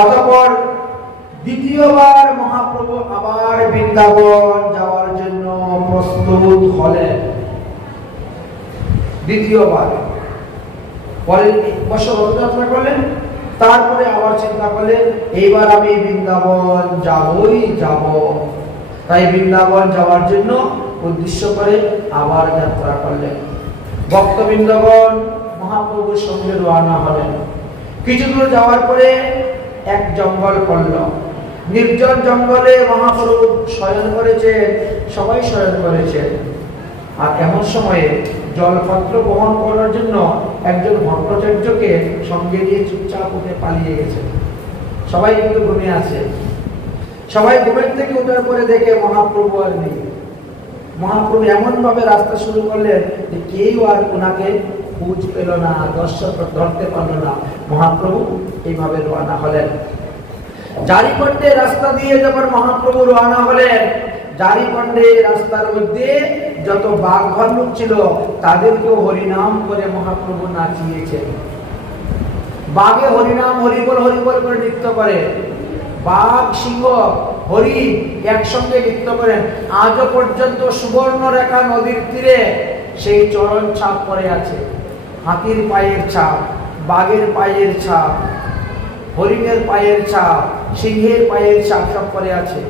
অতঃপর দ্বিতীয়বার মহাপ্রভু আবার বৃন্দাবন যাওয়ার জন্য প্রস্তুত হলেন। দ্বিতীয়বার পরের বছর রথযাত্রা করলেন, তারপরে আবার চিন্তা করলেন এইবার আমি বৃন্দাবন যাবই যাব। তাই বৃন্দাবন যাওয়ার জন্য উদ্দেশ্য করে আবার যাত্রা করলেন। ভক্তবৃন্দগণ মহাপ্রভুর সঙ্গে রওনা হলেন। কিছু দূর যাওয়ার পরে এক জঙ্গল পড়ল। নির্জন জঙ্গলে মহাপ্রভু শয়ন করেছেন, সবাই শয়ন করেছেন। আর এমন সময়ে জলপত্র বহন করার জন্য একজন ভট্টাচার্যকে সঙ্গে নিয়ে চুপচাপ উঠে পালিয়ে গেছে। সবাই কিন্তু ঘুমিয়ে আছে। সবাই ঘুমের থেকে উঠার পরে দেখে মহাপ্রভু আর নেই। মহাপ্রভু এমন ভাবে রাস্তা শুরু করলেন যে কেউ আর ওনাকে খোঁজ পেল না, দর্শক ধরতে পারল না। মহাপ্রভু এইভাবে রওনা হলেন। জারিকন্ডে রাস্তা দিয়ে যখন মহাপ্রভু রওনা হলেন, জারিকন্ডে রাস্তার মধ্যে যত বাঘ ভাল্লুক ছিল তাদেরকেও হরিনাম করে মহাপ্রভু নাচিয়েছেন। বাঘে হরিনাম হরিবল হরিবল করে নৃত্য করে, বাঘ সিংহ হরিণ একসঙ্গে নৃত্য করেন। আজও পর্যন্ত সুবর্ণরেখা নদীর তীরে সেই চরণ ছাপ পড়ে আছে। হাতির পায়ের ছাপ, বাঘের পায়ের ছাপ, হরিণের পায়ের ছাপ, সিংহের পায়ের ছাপ সব পড়ে আছে।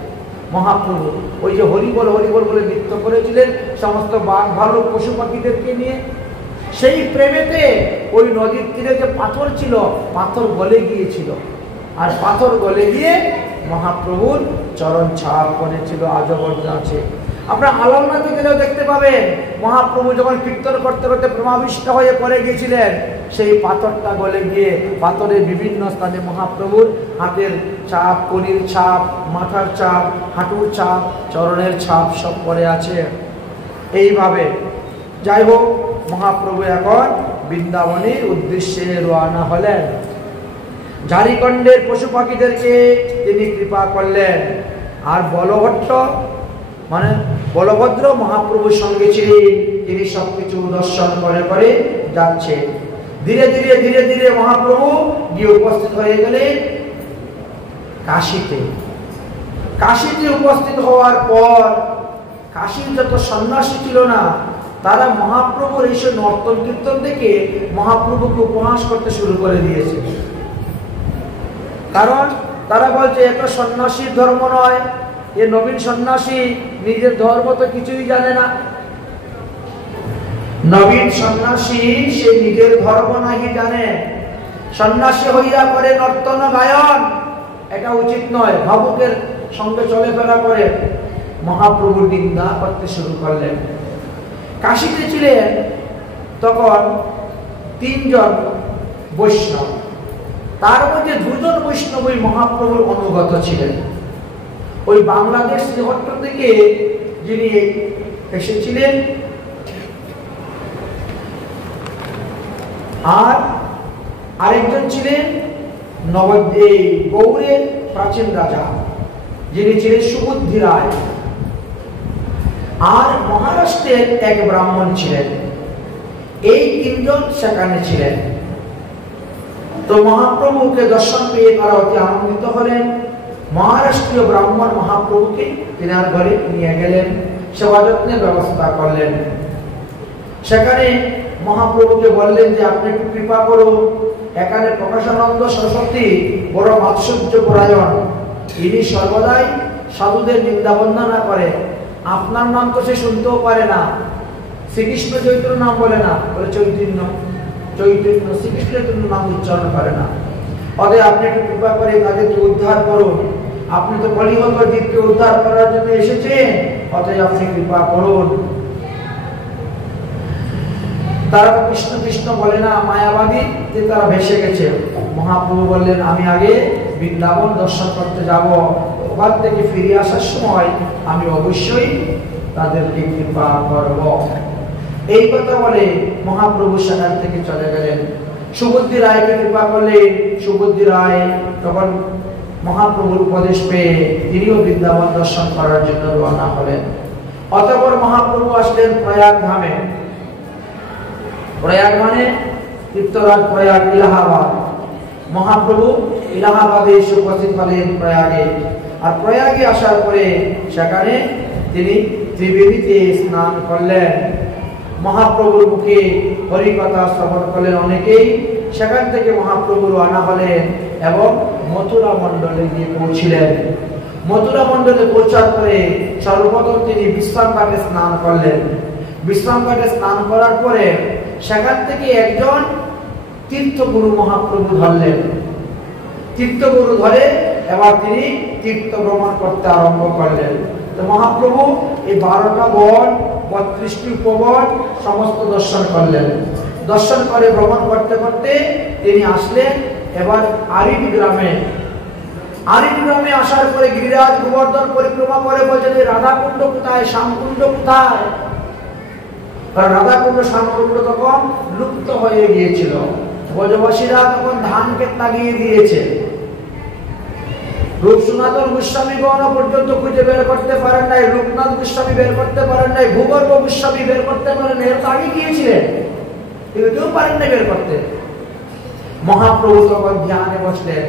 মহাপ্রভু ওই যে হরিবল হরিবল বলে নৃত্য করেছিলেন সমস্ত বাঘ ভালো পশু পাখিদেরকে নিয়ে। সেই প্রেমেতে ওই নদীর তীরে যে পাথর ছিল, পাথর গলে গিয়েছিল। আর পাথর গলে গিয়ে মহাপ্রভুর চরণ ছাপ পড়েছিল, আজও পর্যন্ত আছে। আপনারা আলামনাথে গেলেও দেখতে পাবেন মহাপ্রভু যখন কীর্তন করতে করতে প্রেমাবিষ্ট হয়ে পড়ে গিয়েছিলেন, সেই পাথরটা গলে গিয়ে পাথরের বিভিন্ন স্থানে মহাপ্রভুর হাতের ছাপ, কলির ছাপ, মাথার ছাপ, হাঁটুর ছাপ, চরণের ছাপ সব পড়ে আছে। এইভাবে যাই হোক মহাপ্রভু এখন বৃন্দাবনের উদ্দেশ্যে রওনা হলেন। ঝাড়িখণ্ডের পশু পাখিদেরকে তিনি কৃপা করলেন। আর বলভট্ট মানে বলভদ্র মহাপ্রভুর সঙ্গে ছিলেন। তিনি সবকিছু দর্শন করে করে যাচ্ছেন। ধীরে ধীরে ধীরে ধীরে মহাপ্রভু গিয়ে উপস্থিত হয়ে গেলেন কাশীতে। কাশীতে উপস্থিত হওয়ার পর কাশীর যত সন্ন্যাসী ছিল না, তারা মহাপ্রভুর এইসব নর্তন কীর্তন দেখে মহাপ্রভুকে উপহাস করতে শুরু করে দিয়েছে। কারণ তারা বলছে এত সন্ন্যাসীর ধর্ম নয়, এ নবীন সন্ন্যাসী নিজের ধর্ম তো কিছুই জানে না। নবীন সন্ন্যাসী সে নিজের ধর্ম নাকি জানে, সন্ন্যাসী হইয়া করে নর্তন গায়ন, এটা উচিত নয়। ভাবুকের সঙ্গে চলাফেরা করে মহাপ্রভুর নিন্দা করতে শুরু করলেন। কাশীতে ছিলেন তখন 3 জন বৈষ্ণব, তার মধ্যে 2 জন বৈষ্ণবই মহাপ্রভুর অনুগত ছিলেন। ওই বাংলাদেশ শ্রীহট্ট থেকে যিনি এসেছিলেন, আর আরেকজন ছিলেন গৌড়ের প্রাচীন রাজা, যিনি ছিলেন সুবুদ্ধি রায়। আর মহারাষ্ট্রের এক ব্রাহ্মণ ছিলেন। এই 3 জন সেখানে ছিলেন। তো মহাপ্রভুকে দর্শন পেয়ে তারা অতি আনন্দিত হলেন। মহারাষ্ট্রীয় ব্রাহ্মণ মহাপ্রভুকে তিনার ঘরে নিয়ে গেলেন, সেবা যত্নের ব্যবস্থা করলেন। সেখানে মহাপ্রভুকে বললেন যে আপনি একটু কৃপা করুন, এখানে প্রকাশানন্দ সরস্বতী বড় মাৎসর্য পরায়ণ, ইনি সর্বদাই সাধুদের নিন্দা বন্দনা করে। আপনার নাম তো সে শুনতেও পারে না, শ্রীকৃষ্ণ চৈতন্য নাম বলে না, বলে চৈতন্য চৈতন্য, শ্রীকৃষ্ণের নাম উচ্চারণ করে না। অতএব আপনি একটু কৃপা করে তাদেরকে উদ্ধার করুন। আপনি তো কলিযুগ জীবকে উদ্ধার করার জন্য এসেছেন, অতএব আপনি কৃপা করুন। তারা কৃষ্ণ কৃষ্ণ বলে না, মায়াবাদী, যে তারা ভেসে গেছে। মহাপ্রভু বললেন আমি আগে বৃন্দাবন দর্শন করতে যাব, ওখান থেকে ফিরে আসার সময় আমি অবশ্যই তাদেরকে কৃপা করব। এই কথা বলে মহাপ্রভু সেখান থেকে চলে গেলেন। সুবুদ্ধি রায়কে কৃপা করলেন। সুবুদ্ধি রায় তখন মহাপ্রভুর উপদেশ পেয়ে তিনিও বৃন্দাবন দর্শন করার জন্য রওনা হলেন। অতঃপর মহাপ্রভু আসলেন প্রয়াগ ধামে। প্রয়াগ মানে তীর্থরাজ প্রয়াগ, ইলাহাবাদ। মহাপ্রভু ইলাহাবাদে এসে উপস্থিত হলেন প্রয়াগে। আর প্রয়াগে আসার পরে সেখানে তিনি ত্রিবেদীতে স্নান করলেন। মহাপ্রভুর মুখে হরিকথা শ্রবণ করলেন অনেকেই। সেখান থেকে মহাপ্রভু রওনা হলেন এবং মথুরা মণ্ডলে গিয়ে পৌঁছিলেন। মথুরা মণ্ডলে পৌঁছার পরে সর্বপ্রথম তিনি বিশ্রাম ঘাটে স্নান করলেন। বিশ্রাম ঘাটে স্নান করার পরে সেখান থেকে একজন তীর্থগুরু মহাপ্রভু ধরলেন। তীর্থগুরু ধরে এবার তিনি তীর্থ ভ্রমণ করতে আরম্ভ করলেন। তো মহাপ্রভু এই 12টা বন 32টি উপবন সমস্ত দর্শন করলেন। দর্শন করে ভ্রমণ করতে করতে তিনি আসলেন এবার আরিড গ্রামে। আরিড গ্রামে আসার পরে গিরিরাজ গোবর্ধন পরিক্রমা করে বলছেন রাধাকুণ্ড কোথায়, শ্যামকুণ্ড কোথায়? কারণ রাধাকুণ্ড শ্যামকুণ্ড তখন লুপ্ত হয়ে গিয়েছিল। ব্রজবাসীরা তখন ধান ক্ষেত লাগিয়ে দিয়েছে। রূপ সনাতন গোস্বামীগণ পর্যন্ত খুঁজে বের করতে পারেন নাই, রূপনাথ গোস্বামী বের করতে পারেন নাই, ভূগর্ভ গোস্বামী বের করতে পারেন নাই, আগে গিয়েছিলেন কিন্তু কেউ পারেন নাই বের করতে। মহাপ্রভু তখন ধ্যানে বসলেন।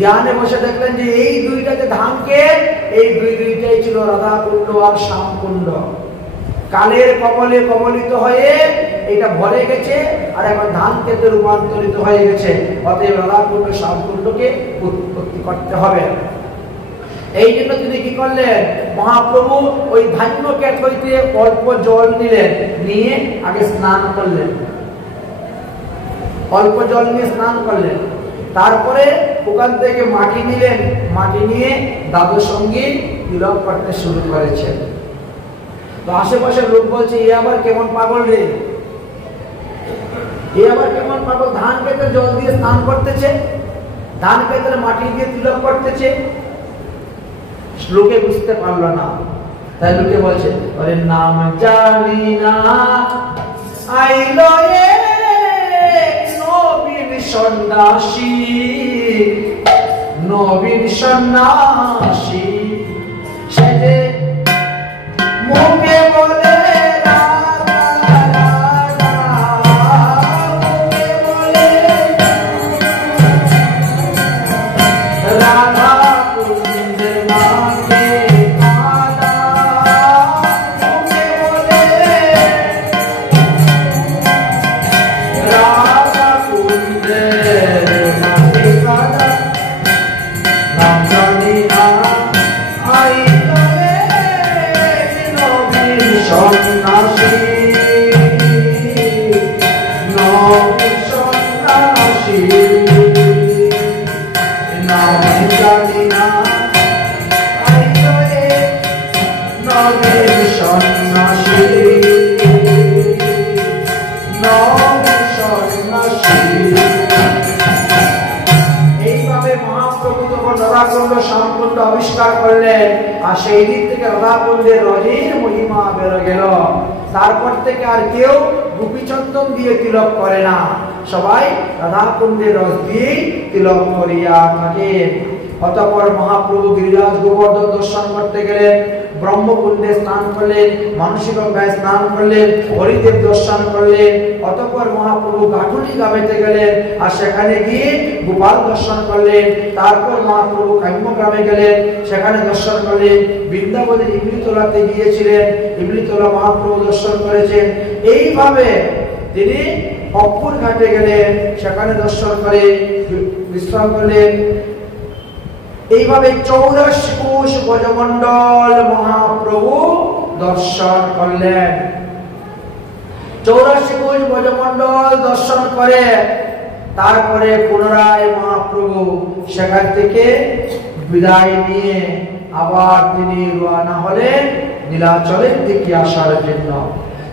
ধ্যানে বসে দেখলেন যে এই দুইটাতে ধান ক্ষেত, এই দুইটাই ছিল রাধাকুণ্ড আর শ্যামকুণ্ড। কালের কবলে কবলিত হয়ে এটা ভরে গেছে আর এখন ধান ক্ষেতে রূপান্তরিত হয়ে গেছে। অতএব রাধাকুণ্ড শ্যামকুণ্ডকে উৎপত্তি করতে হবে। এই জন্য তিনি কি করলেন, মহাপ্রভু ওই ধান্য ক্ষেত হইতে অল্প জল নিলেন, নিয়ে আগে স্নান করলেন। অল্প জল নিয়ে স্নান করলেন। তারপরে ওখান থেকে মাটি নিলেন, মাটি নিয়ে দাদুর সঙ্গে তিলক করতে শুরু করেছেন। তো আশেপাশের লোক বলছে এ আবার কেমন পাগল রে, এ আবার কেমন পাগল, ধান ক্ষেতে জল দিয়ে স্নান করতেছে, ধান ক্ষেতের মাটি দিয়ে তিলক করতেছে। লোকে বুঝতে পারলো না, তাই লোকে বলছে আরে নাম জানি না আইলো এ নবীন সন্ন্যাসী, নবীন সন্ন্যাসী সে যে মুখে বলে আবিষ্কার করলেন। আর সেই দিক থেকে রাধাকুণ্ডের রজের মহিমা বেড়ে গেল। তারপর থেকে আর কেউ গোপীচন্দন দিয়ে তিলক করে না, সবাই রাধাকুণ্ডের রস দিয়ে তিলক করিয়া থাকে। অতঃপর মহাপ্রভু গিরিরাজ গোবর্ধন দর্শন করতে গেলেন, ব্রহ্মকুণ্ডে স্নান করলেন, মানসী গঙ্গায় স্নান করলেন, হরিদেব দর্শন করলেন। অতঃপর মহাপ্রভু গাঠুলি গ্রামেতে গেলেন আর সেখানে গিয়ে গোপাল দর্শন করলেন। তারপর মহাপ্রভু কাম্য গ্রামে গেলেন, সেখানে দর্শন করলেন। বৃন্দাবনের ইমলিতলাতে গিয়েছিলেন, ইমলিতলা মহাপ্রভু দর্শন করেছেন। এইভাবে তিনি অপুর ঘাটে গেলেন, সেখানে দর্শন করে বিশ্রাম করলেন। এইভাবে 84 কোষ ব্রজমণ্ডল মহাপ্রভু দর্শন করলেন। 84 কোষ ব্রজমণ্ডল দর্শন করে তারপরে পুনরায় মহাপ্রভু সেখান থেকে বিদায় নিয়ে আবার তিনি রওনা হলেন নীলাচলের দিকে আসার জন্য।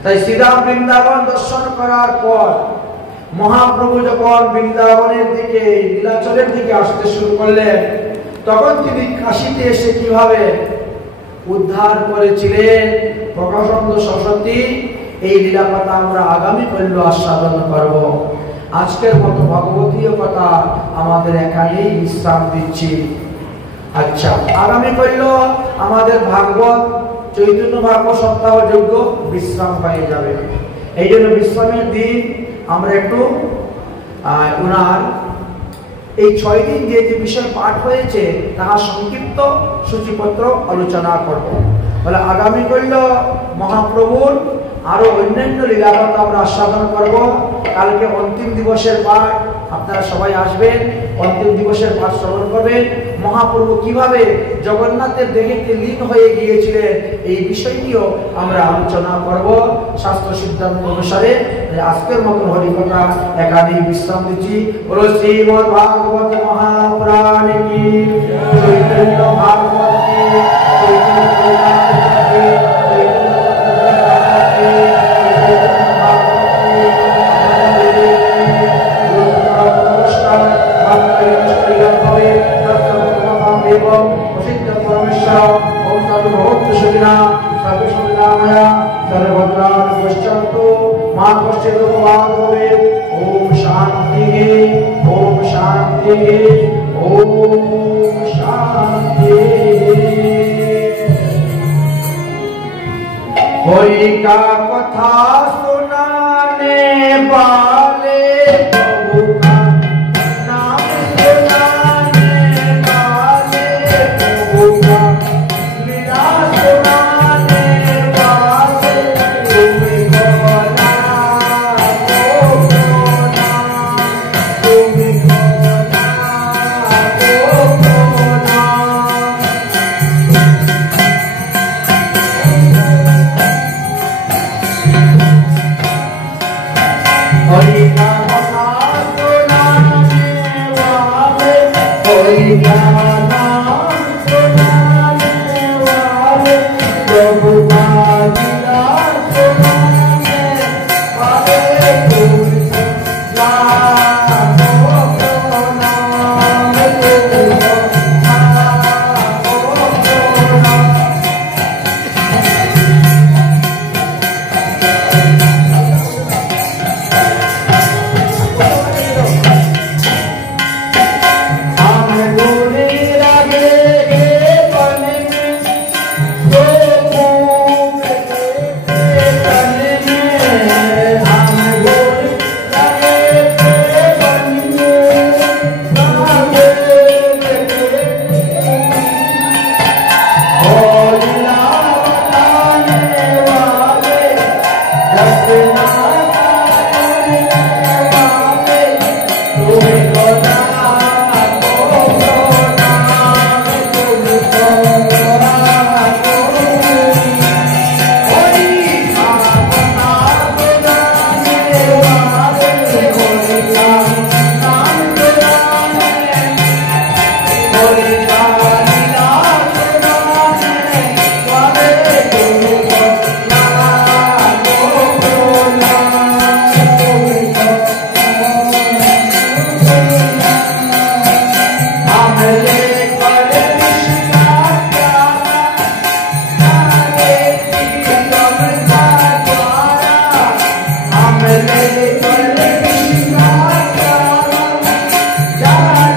তাই শ্রীরাম বৃন্দাবন দর্শন করার পর মহাপ্রভু যখন বৃন্দাবনের দিকে নীলাচলের দিকে আসতে শুরু করলেন, তখন তিনি কাশীতে এসে কিভাবে উদ্ধার করেছিলেন প্রকাশানন্দ সরস্বতী, এই লীলা কথা আমরা আগামী কল্য আস্বাদন করব। আজকের মতো ভগবতীয় কথা আমাদের এখানেই বিশ্রাম দিচ্ছি। আচ্ছা, আগামী কল্য আমাদের ভাগবত চৈতন্য ভাগবত সপ্তাহ যোগ্য বিশ্রাম পেয়ে যাবে। এই জন্য বিশ্রামের দিন আমরা একটু ওনার এই 6 দিন যে যে বিষয় পাঠ হয়েছে তাহা সংক্ষিপ্ত সূচিপত্র আলোচনা করব। বলে আগামী কইল মহাপ্রভুর আরো অন্যান্য লীলাকথা আমরা আস্বাদন করব। কালকে অন্তিম দিবসের পাঠ, আপনারা সবাই আসবেন, অন্তিম দিবসের পাঠ শ্রবণ করবেন। মহাপ্রভু কিভাবে জগন্নাথের দেহেতে লীন হয়ে গিয়েছিলেন এই বিষয়টিও আমরা আলোচনা করব শাস্ত্র সিদ্ধান্ত অনুসারে। আজকের মতন হরিকথা একাধিক বিশ্রাম দিচ্ছি। বলো শ্রীমদ্ ভাগবত মহাপুরাণ কি, চৈতন্য ভাগবত কি, ओम शांति ओम शांति ओम शांति। हरि का कथा सुनाने वाले प्रभु का नाम सुनाने वाले प्रभु का लीला सुनाने वाले तुम्हें बोला Jai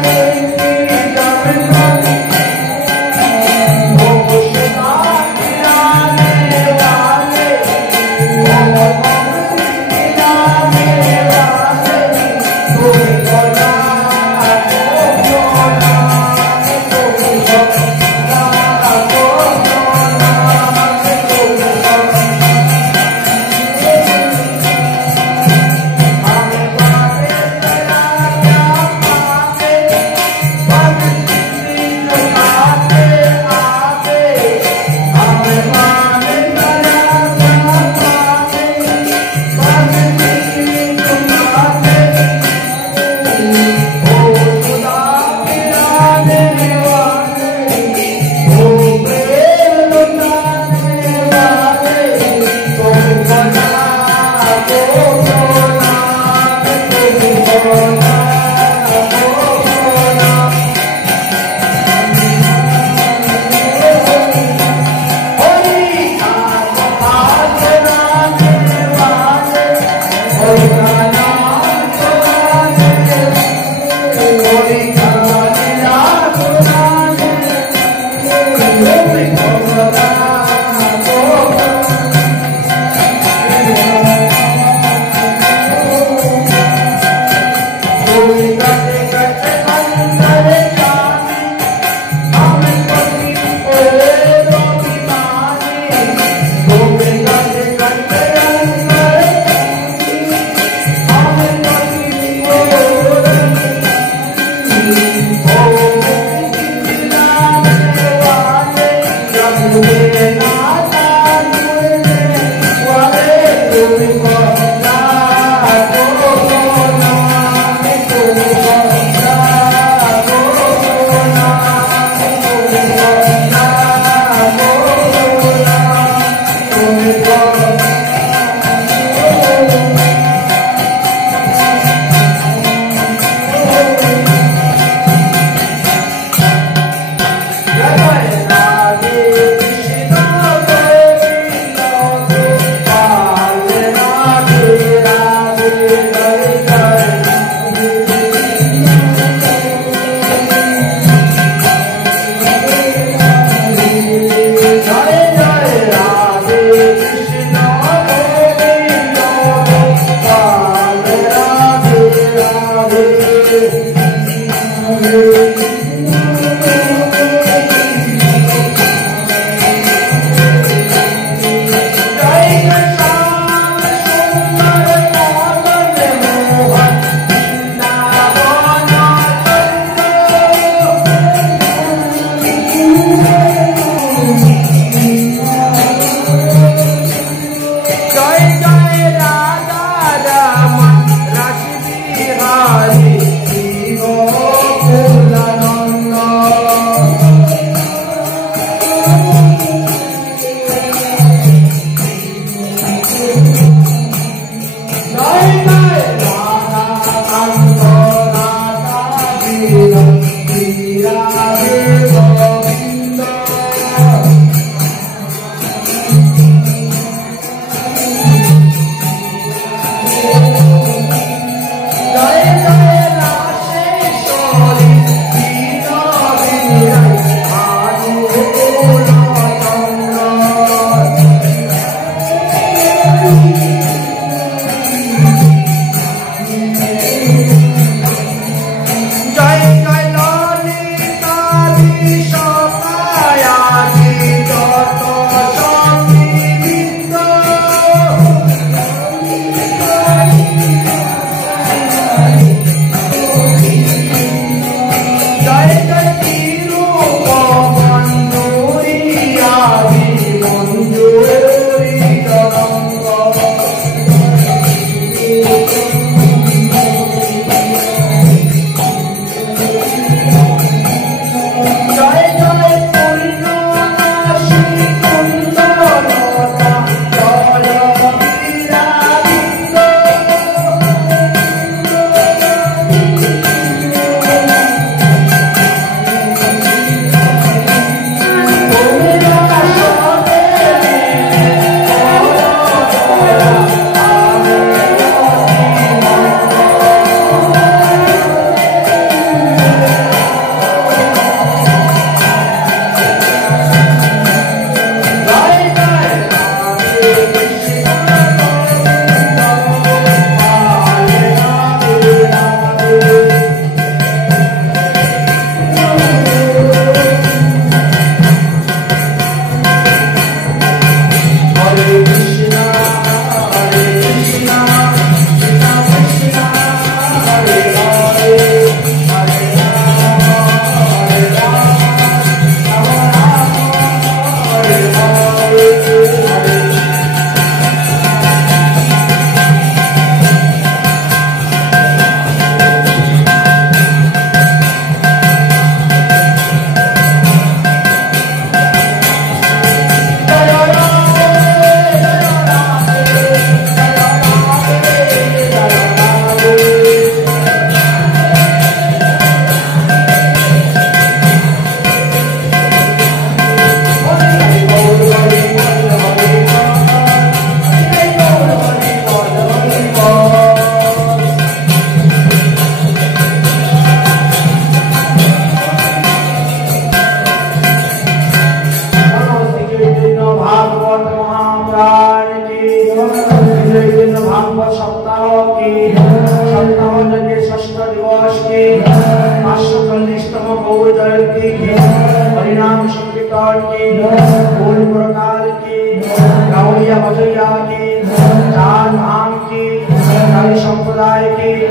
संप्रदाय की,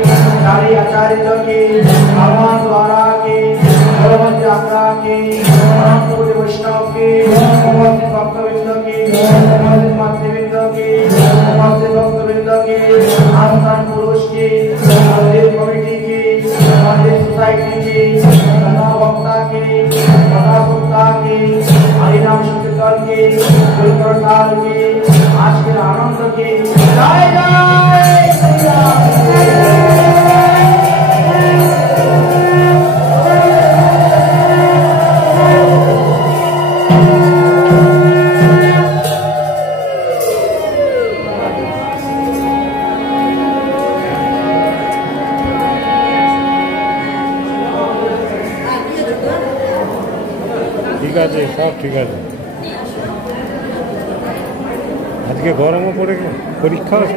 आचार्य की, भगवान द्वारा की, বৃন্দাবনকে বৈকুণ্ঠকে আজকের আনন্দকে জয় জয় শ্রীরাম। ঠিক আছে, সব ঠিক আছে। আজকে গরমও পড়ে গেল, পরীক্ষা আছে।